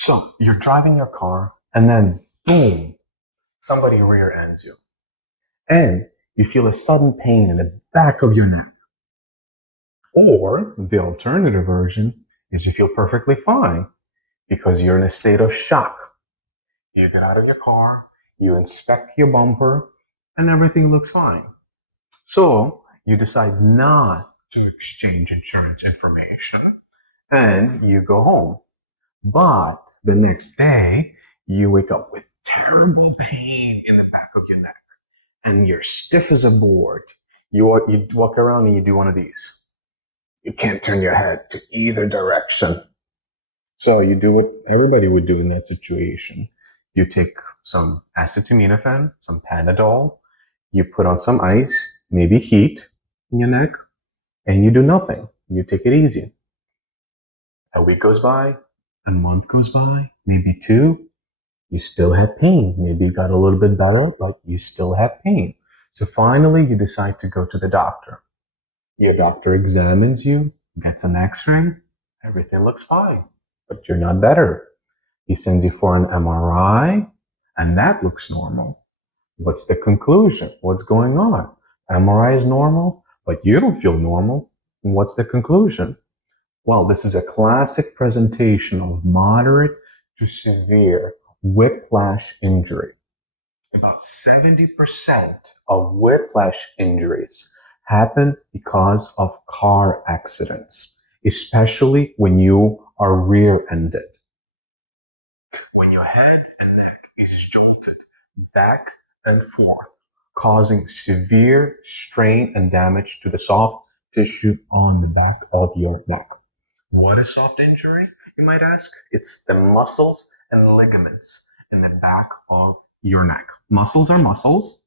So you're driving your car and then boom, somebody rear ends you. And you feel a sudden pain in the back of your neck. Or the alternative version is you feel perfectly fine because you're in a state of shock. You get out of your car, you inspect your bumper, and everything looks fine. So you decide not to exchange insurance information and you go home. But the next day, you wake up with terrible pain in the back of your neck and you're stiff as a board. You walk around and you do one of these. You can't turn your head to either direction. So you do what everybody would do in that situation. You take some acetaminophen, some Panadol, you put on some ice, maybe heat in your neck, and you do nothing. You take it easy. A week goes by, a month goes by, maybe two, you still have pain. Maybe it got a little bit better, but you still have pain. So finally, you decide to go to the doctor. Your doctor examines you, gets an x-ray, everything looks fine, but you're not better. He sends you for an MRI, and that looks normal. What's the conclusion? What's going on? MRI is normal, but you don't feel normal. And what's the conclusion? Well, this is a classic presentation of moderate to severe whiplash injury. About 70% of whiplash injuries happen because of car accidents, especially when you are rear-ended. When your head and neck is jolted back and forth, causing severe strain and damage to the soft tissue on the back of your neck. What is soft injury, you might ask? It's the muscles and ligaments in the back of your neck. Muscles are muscles,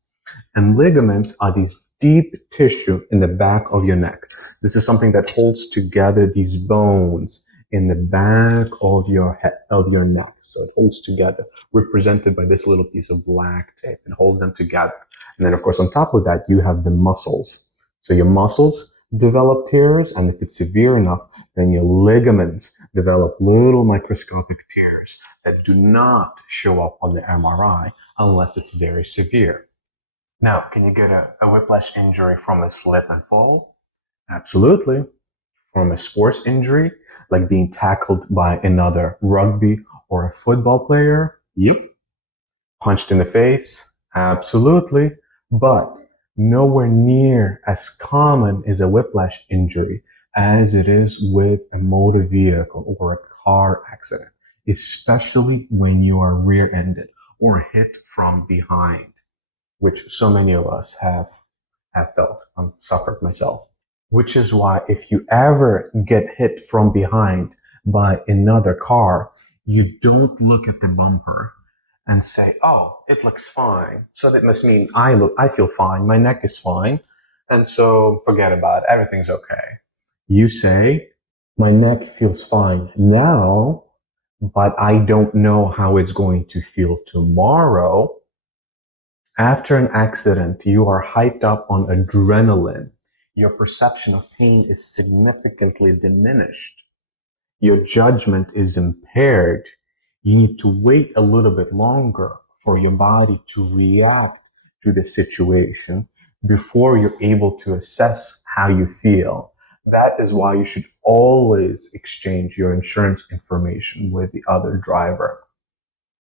and ligaments are these deep tissue in the back of your neck. This is something that holds together these bones in the back of your head, of your neck. So it holds together, represented by this little piece of black tape. It holds them together. And then, of course, on top of that, you have the muscles. So your muscles develop tears, and if it's severe enough, then your ligaments develop little microscopic tears that do not show up on the MRI unless it's very severe. Now, can you get a whiplash injury from a slip and fall? Absolutely. From a sports injury, like being tackled by another rugby or a football player? Yep. Punched in the face? Absolutely. But nowhere near as common as a whiplash injury as it is with a motor vehicle or a car accident, especially when you are rear-ended or hit from behind, which so many of us have felt. I've suffered myself. Which is why if you ever get hit from behind by another car, you don't look at the bumper and say, oh, it looks fine. So that must mean I feel fine. My neck is fine. And so forget about it. Everything's okay. You say, my neck feels fine now, but I don't know how it's going to feel tomorrow. After an accident, you are hyped up on adrenaline. Your perception of pain is significantly diminished. Your judgment is impaired. You need to wait a little bit longer for your body to react to the situation before you're able to assess how you feel. That is why you should always exchange your insurance information with the other driver.